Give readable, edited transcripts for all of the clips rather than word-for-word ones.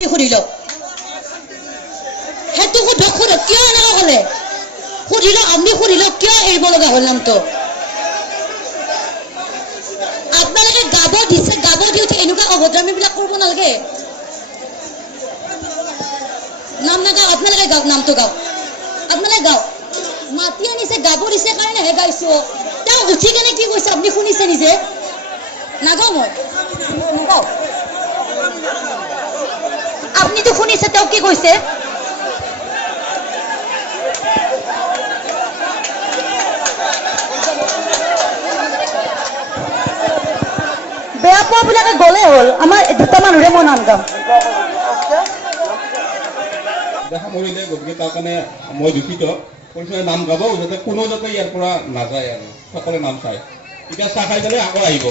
সুধিল সেইটো সুধক কিয় এনেকুৱা হলে সুধিল আমি সুধিল কিয় এৰিব লগা হ'ল নামটো আপোনালোকে গাব দিছে গাব দি উঠি এনেকুৱা অভদ্ৰামীবিলাক কৰিব নালাগে নাম নাগাওক আপোনালোকে গাওক নামটো গাওক আপোনালোকে গাওক মাতি আনিছে গাব দিছে কাৰণেহে গাইছো তেওঁ উঠি কেনে কি কৈছে আপুনি শুনিছে নিজে নাগাও মই নাগাও আপনি তো শুনিছে তেওঁ কি কৈছে বেয়া পোৱা বিলাকে গলে হ'ল আমাৰ দুটা মানুহৰে মই নাম গাম দেখা মৰিলে গতিকে তাৰ কাৰণে মই দুখিত পৰিচয় নাম গাব যাতে কোনো যাতে ইয়াৰ পৰা নাযায় আৰু সকলোৱে নাম চায় এতিয়া চাহ খাই পেলাই আকৌ আহিব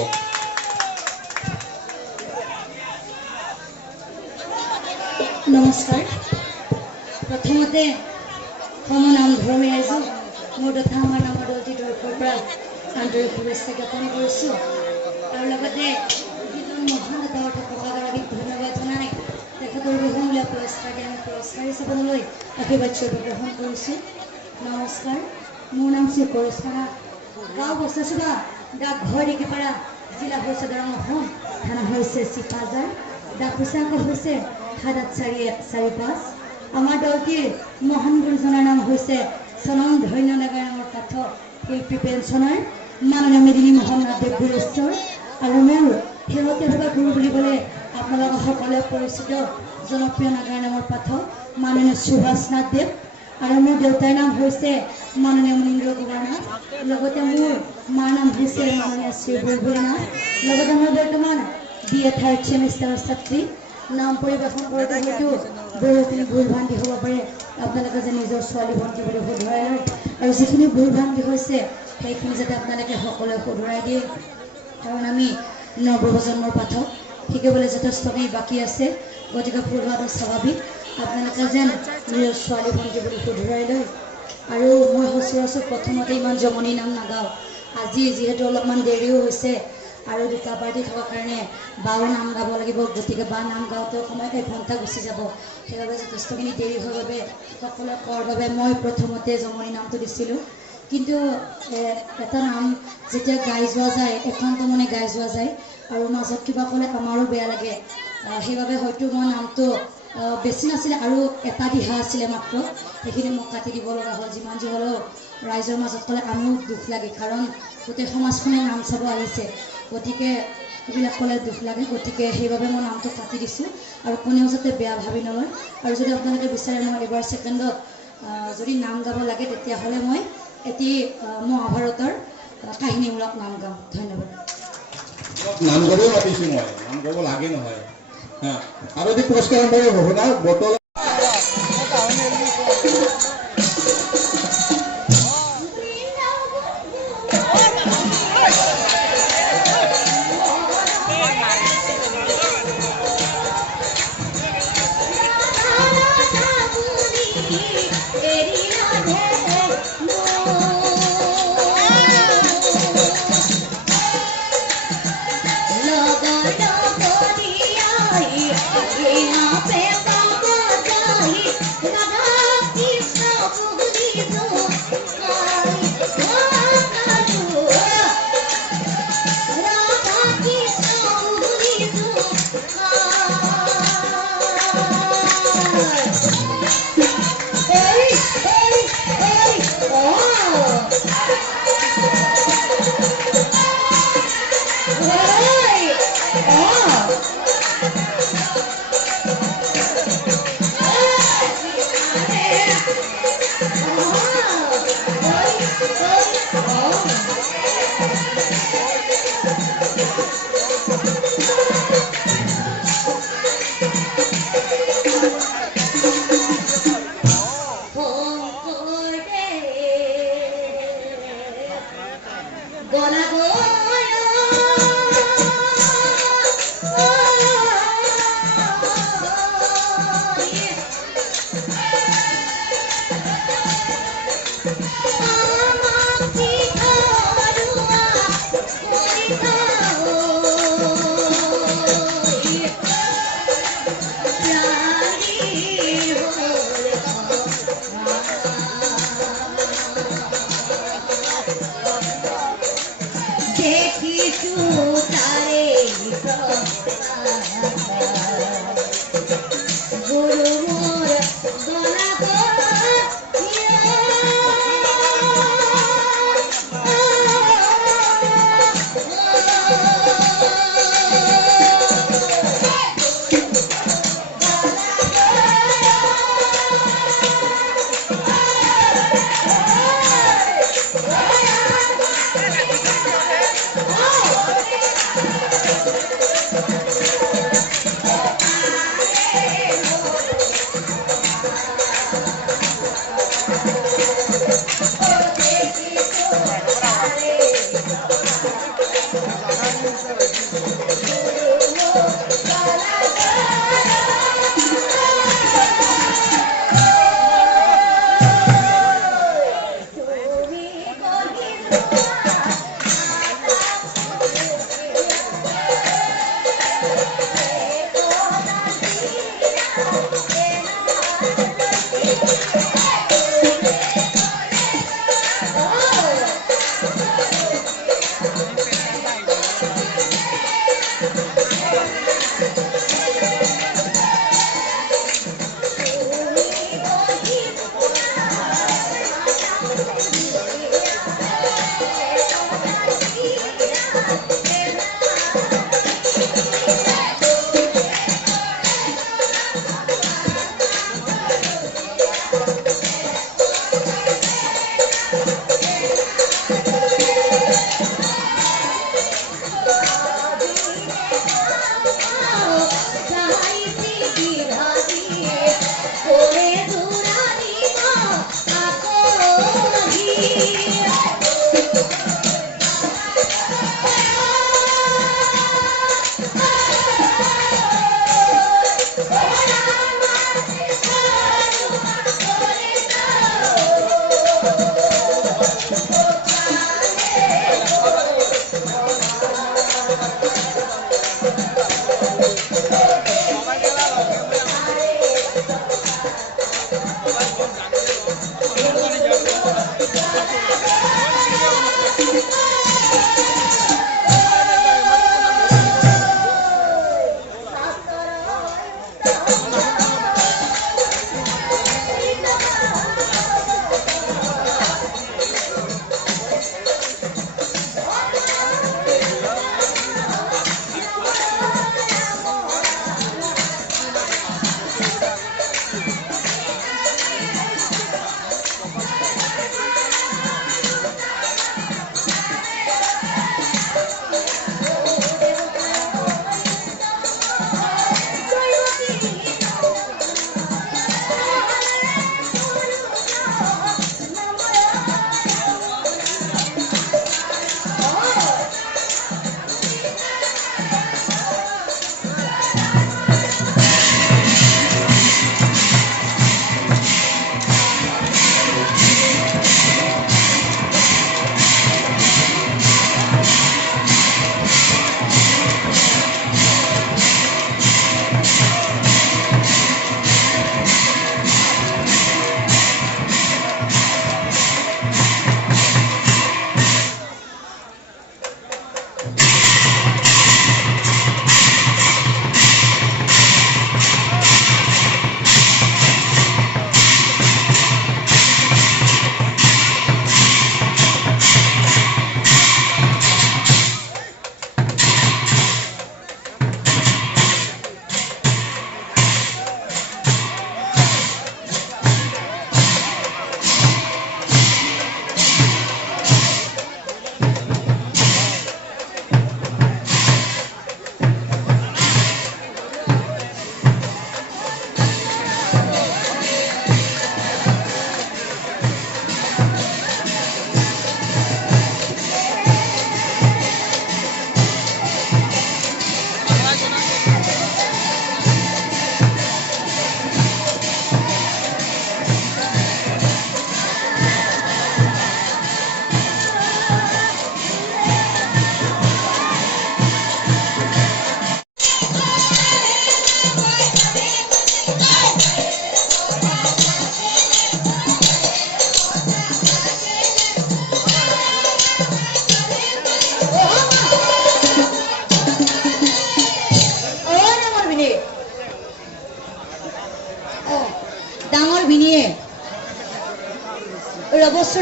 নমস্কাৰ প্ৰথমতে সম নাম ধৰ্মী ৰাইজক মোৰ তথা আমাৰ নামৰ দলটি তৰফৰ পৰা আন্তৰিক শুভেচ্ছা জ্ঞাপন কৰিছোঁ আৰু লগতে মহান এটা অৰ্থ প্ৰকাশগৰাকীক ধন্যবাদ জনাই তেখেতৰ বহুমূলীয়া পুৰস্কাৰ দি আমি পুৰস্কাৰ হিচাপলৈ আশীৰ্বাদ স্বৰূপে গ্ৰহণ কৰিছোঁ নমস্কাৰ মোৰ নাম শ্ৰী কৰস্থানা গাঁও বস্তাচোবা ডাকঘৰ ডিকিপাৰা জিলা হৈছে দৰং অসম থানা হৈছে চিপাজাৰ ডাক পোচাক হৈছে ৭৮৪৫ আমাৰ দলটিৰ মহান গুৰুজনাৰ নাম হৈছে চনম ধন্য নগৰ নামৰ পাঠক শিল্পী পেঞ্চনাৰ মাননীয় মেদিনী মোহন নাথদেৱ গুৰুশ্বৰ আৰু মোৰ শেহতীয়াভাৱে গুৰু বুলিবলৈ আপোনালোক সকলোৱে পৰিচিত জনপ্ৰিয় নাগাৰ নামৰ পাঠক মাননীয় সুভাষ নাথদেৱ আৰু মোৰ দেউতাৰ নাম হৈছে মাননীয় মনীন্দ্ৰ কুমাৰ নাথ লগতে মোৰ মাৰ নাম হৈছে মাননীয় শ্ৰী বুলবুল নাথ লগতে মই বৰ্তমান BA 3rd ছেমিষ্টাৰৰ ছাত্ৰী নাম পৰিৱেশন কৰোঁতে হয়তো বহুখিনি ভুল ভ্ৰান্তি হ'ব পাৰে আপোনালোকে যে নিজৰ ছোৱালী ভণ্টি বুলি শুধৰাই লয় আৰু যিখিনি ভুল ভ্ৰান্তি হৈছে সেইখিনি যাতে আপোনালোকে সকলোৱে শুধৰাই দিয়ে কাৰণ আমি নৱপ্ৰজন্মৰ পাঠক শিকিবলৈ যথেষ্টখিনি বাকী আছে গতিকে ভুল হোৱাটো স্বাভাৱিক আপোনালোকে যেন নিজৰ ছোৱালী ভণ্টি বুলি শুধৰাই লয় আৰু মই সচৰাচৰ প্ৰথমতে ইমান জমনি নাম নাগাওঁ আজি যিহেতু অলপমান দেৰিও হৈছে আৰু দুটা পাৰ্টি থকাৰ কাৰণে বাও নাম গাব লাগিব গতিকে বা নাম গাওঁতে সময় 1 ঘণ্টা গুচি যাব সেইবাবে যথেষ্টখিনি দেৰি হোৱাৰ বাবে সকলোৱে কোৱাৰ বাবে মই প্ৰথমতে জমনি নামটো দিছিলোঁ কিন্তু এটা নাম যেতিয়া গাই যোৱা যায় একান্ত মনে গাই যোৱা যায় আৰু মাজত কিবা ক'লে আমাৰো বেয়া লাগে সেইবাবে হয়তো মই নামটো বেছি নাছিলে আৰু এটা দিহা আছিলে মাত্ৰ সেইখিনি মোক কাটি দিব লগা হ'ল যিমান যি হ'লেও ৰাইজৰ মাজত ক'লে আমিও দুখ লাগে কাৰণ গোটেই সমাজখনে নাম চাব আহিছে গতিকে এইবিলাক ক'লে দুখ লাগে গতিকে সেইবাবে মই নামটো কাটি দিছোঁ আৰু কোনেও যাতে বেয়া ভাবি নলয় আৰু যদি আপোনালোকে বিচাৰে মই এবাৰ ছেকেণ্ডত যদি নাম গাব লাগে তেতিয়াহ'লে মই এটি মহাভাৰতৰ কাহিনীমূলক নাম গাম ধন্যবাদ নাম গাবও মাতিছোঁ মই নাম গাব লাগে নহয় আৰু এটি পুৰস্কাৰ হ'ব না বটল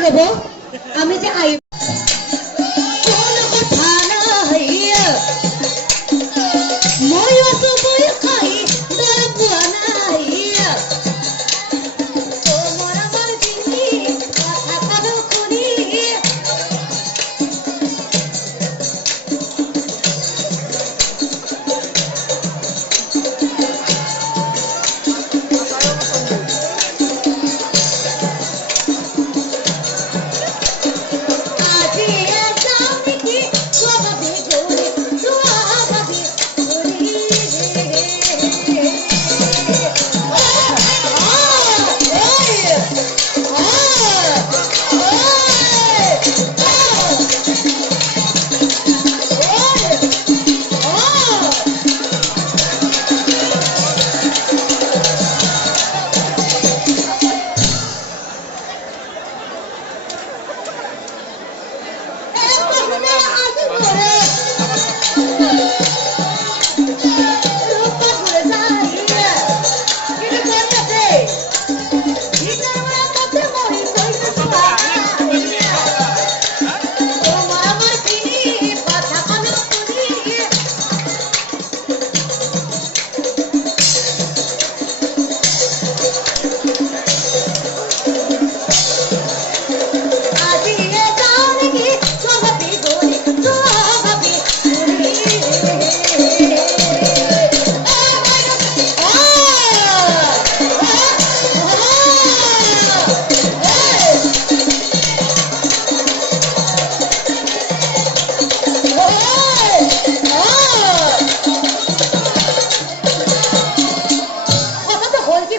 ৰ'ব আমি যে আই মই আছো বই খাই দৰ পোৱা নাই তোমাৰ আমাৰ দিনী কথা কৰো শুনি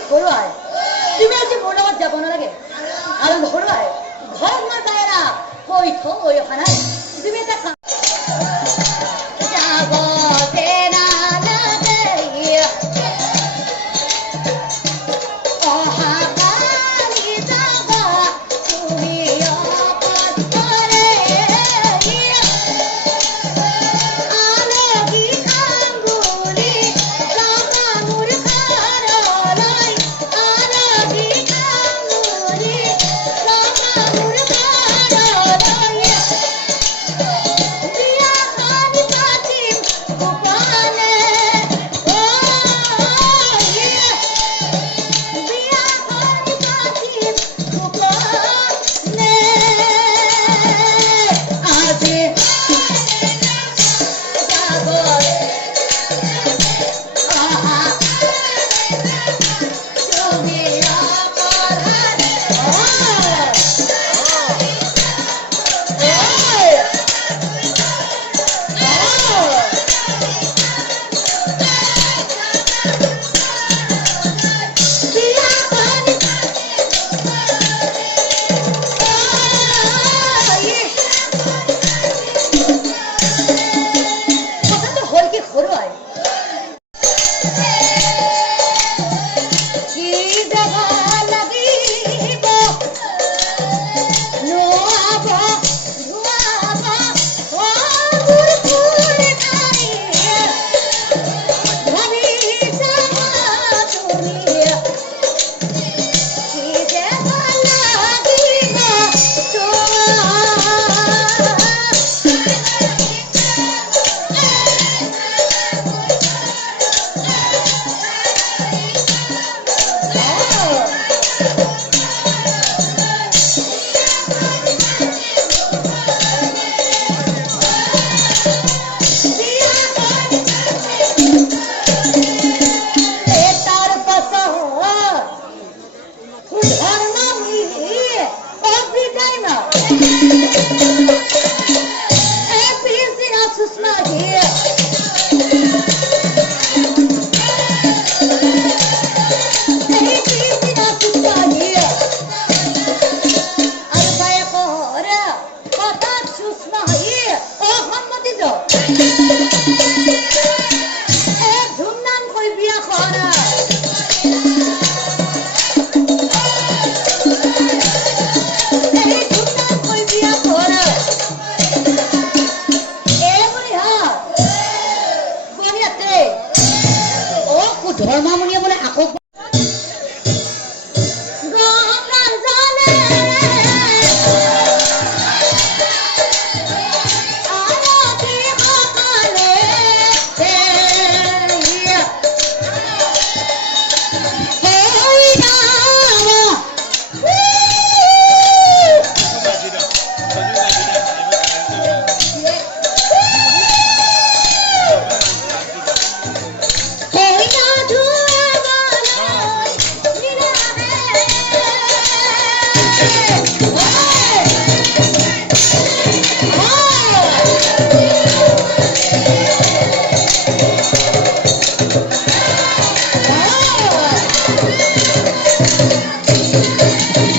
খৰুৱাই তুমি আজি মোৰ লগত যাব নালাগে আৰু খৰুৱাই ঘৰত মই বায়েৰা কৈ থৈ অহা নাই তুমি এটা কাম যাব দেনা লাগে অহা কালি যাব তুমি অপত কৰে আলগী আঙ্গুলি যাবা মোৰ ঘৰলৈ আলগী আঙ্গুলি যাবা মোৰ ঘৰলৈ বিয়া খানি পাতিম গোপালে বিয়া খানি পাতিম গোপালে আজি যাব আহা তুমি অপরাধী বিয়া খানি কথাটো হ'ল কি খৰুৱাই কি যাব লাগিব নোৱাব ধুৱাব মোৰ ফুল খাই ভাবি যাবা তুমি কি যাব লাগিব তাৰ পাছত ধৰ্ম মিলি অবিদায় না পিছদিনা সুষমা দিয়ে পিছদিনা সুষমা দিয়ে আৰু বায়েকৰ কথাত সুষমা অসন্মতি দিয়ক ধুমধাম কৰি বিয়াখন ধুমধাম কৰি বিয়াখন বঢ়িয়াতে ধৰ্মামণিয়ে বোলে আকৌ গংগা জলে আৰতি সকলে হৈ ৰাম কইনা ধুৱাবলৈ নিৰাহে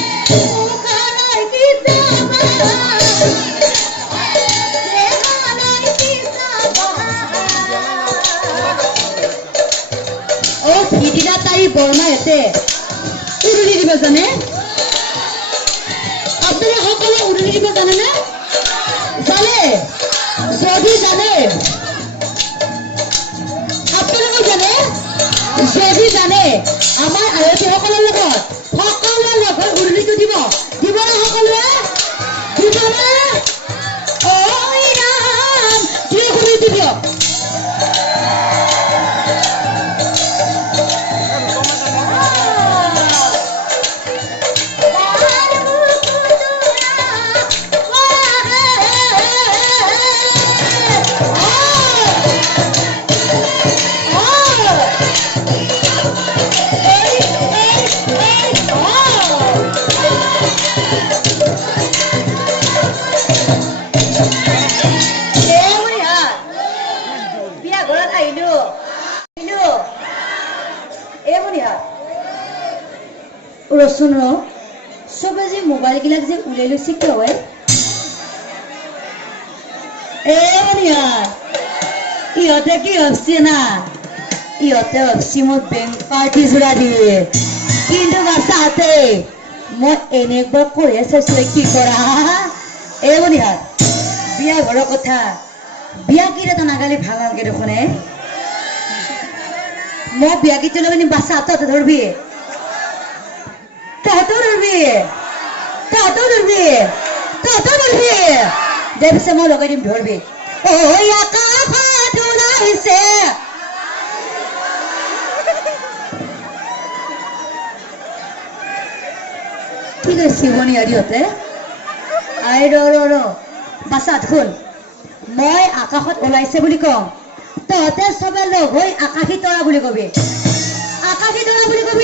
মুখালৈ কি যাবা দেহালৈ কি যাবা সিদিনা তাই বৰমাহঁতে উৰুলি দিব জানে আপোনালোকে সকলোৱে উৰুলি দিব জানেনে জানে যদি জানে আপোনালোকে জানে যদি জানে আমাৰ আয়তীসকলৰ লগত সকলোৱে লগ হৈ উৰুলিটো দিব দিবনে সকলোৱে দিবনে ঐ ৰাম দুই উৰুলিটো দিয়ক ৰচোন ৰ চবে যে মোবাইলবিলাক যে উলিয়াই লৈছে কিয় হয় ইহঁতে কি ভাবছে না ইহঁতে ভাবছি মই বেংক পাৰ্টি জোৰা দিয়ে কিন্তু বাচ্চাহঁতে মই এনেকুৱা কৰিহে চাইছো কি কৰা বনিহাৰ বিয়া ঘৰৰ কথা বিয়া কি এটা নাগালি ভাল নালাগে দেখোনে মই বিয়া গীত লগে নি বাচ্চা তহঁতে ধৰবি তহঁতেও ধৰবি দে পিছে মই লগাই দিম ধৰবি আকাশত ওলাইছে কি কৈছি বনিহাৰীহঁতে আই ৰ বাচাত শুন মই আকাশত ওলাইছে বুলি কম তহঁতে চবে লগ হৈ আকাশী তৰা বুলি কবি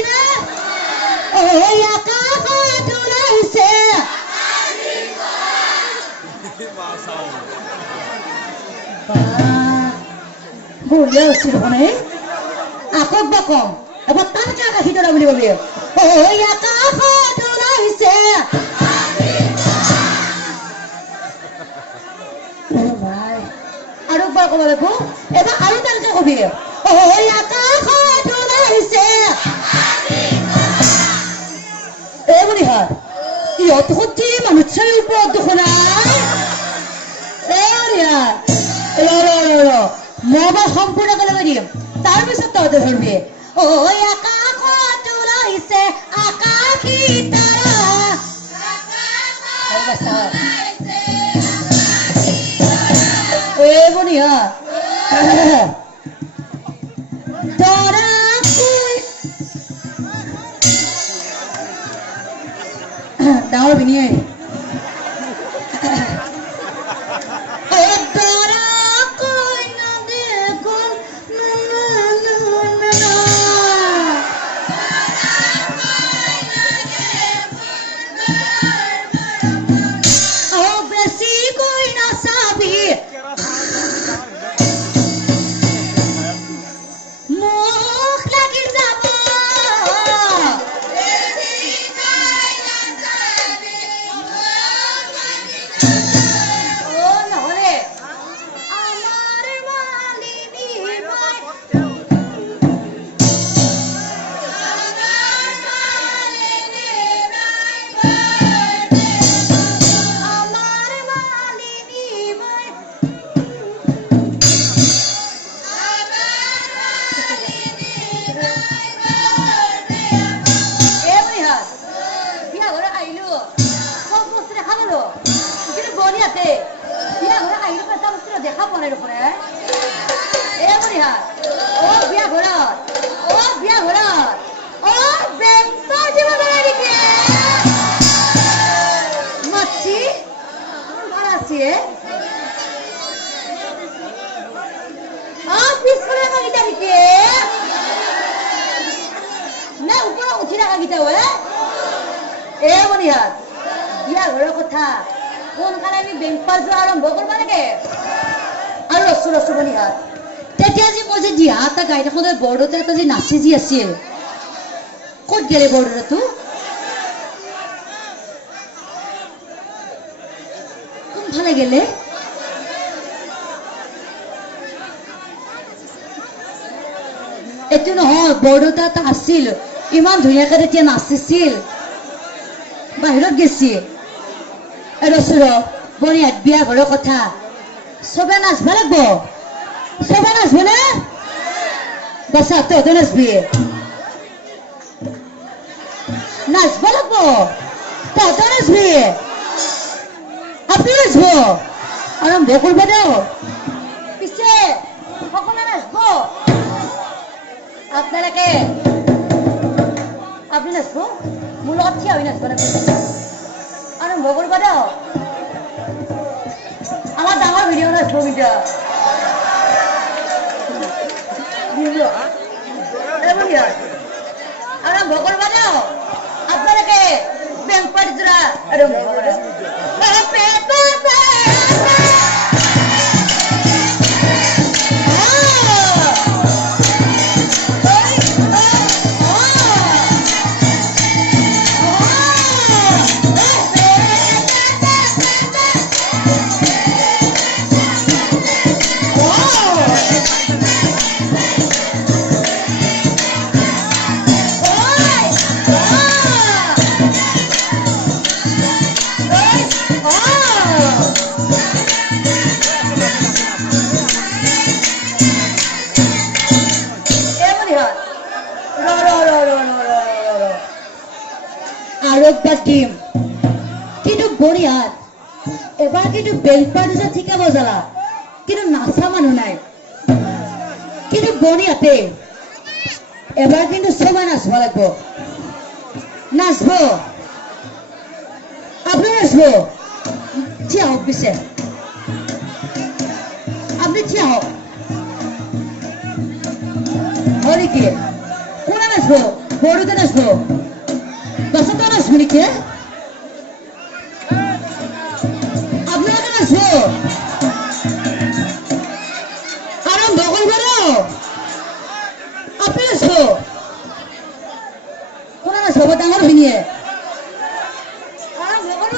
না আকাশত ওলাইছে বঢ়িয়া হৈছে দেখোন আকক বা কম এবাৰ টানকে আকাশী তৰা বুলি কবি আকাশত ওলাইছে আৰু একবাৰ ক'ব লাগিব এবাৰ আৰু টানকে কবি আকাশত ওলাইছে বনিহাৰ ইহঁত সত্যি মানুহ চাৰি ওপৰত দেখোন মই এবাৰ সম্পূৰ্ণকৈ লগাই দিম তাৰপিছত তহঁতে ধৰবি আকাশত ওলাইছে আকাশী তৰা বনিহাৰ তৰা ডাঙৰ ভিনিয়ে দেখা পোৱা নাই দেখোন বনিহাৰ বিয়া ঘৰত বেংকৰ দিব নেকি মাছি ভাল আছে পিছফালে কাগিতা নেকি নে ওপৰত উঠি থকা গীতা বনিহাৰ বিয়া ঘৰৰ কথা সোনকালে আমি বেংকৰ যোৱা আৰম্ভ কৰিব লাগে আৰু ৰচু বনিহাৰ তেতিয়া যে মই যে দিহা এটা গাই থাকোঁতে বৰদেউতা এটা যে নাচি যি আছিল ক'ত গেলে বৰদেউতাটো কোনফালে গেলে এইটো নহয় বৰদেউতা এটা আছিল ইমান ধুনীয়াকে তেতিয়া নাচিছিল বাহিৰত গেছি ৰচু বনিহাৰ বিয়া ঘৰৰ কথা চবে নাচব লাগব চবে নাচব নে বাচ্চা তহঁতে নাচবি নাচব লাগব তহঁতে নাচবি আপুনি নাচব আৰম্ভ কৰিব দেও পিছে সকলোৱে নাচব আপোনালোকে আপুনি নাচব মোৰ লগত থিয় হৈ নাচব আৰম্ভ কৰিব দেও আমার ডাঙর ভিডিও না ছবিটা আরম্ভ করবা যাও আপনাকে ব্যাংক পার্টি জোড়া আরম্ভ করবা আৰু একবাৰ দিম কিন্তু বঢ়িয়াত এবাৰ কিন্তু বেলপাৰ দুটা ঠিকা বজালা কিন্তু নাচা মানুহ নাই কিন্তু বঢ়িয়াতে এবাৰ কিন্তু সবাই নাচব লাগব নাচব আপনি নাচব থিয়া হোক পিছে আপনি থিয়া হোক হয় নেকি কোনে নাচব বড়োতে নাচব বাচ্চাটা নাচব নাকি আপনারা নাচব আরম্ভ করব না আপনি নাচব কোনে নাচব ডাঙর হইনিয়ে আরম্ভ করব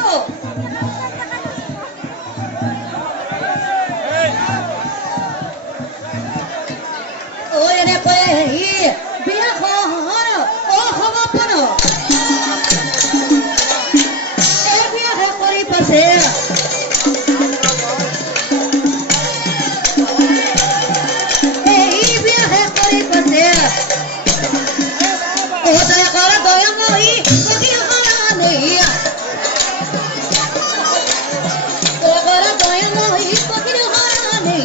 ও এনে কয়ে ই বিয়া খর ও খবর কৰি পাছে এই বিয়াহে কৰি পাছে ও দয়া কৰা দয়া মহি সখী কৰা নেই দয়া কৰা দয়া মহি সখী কৰা নেই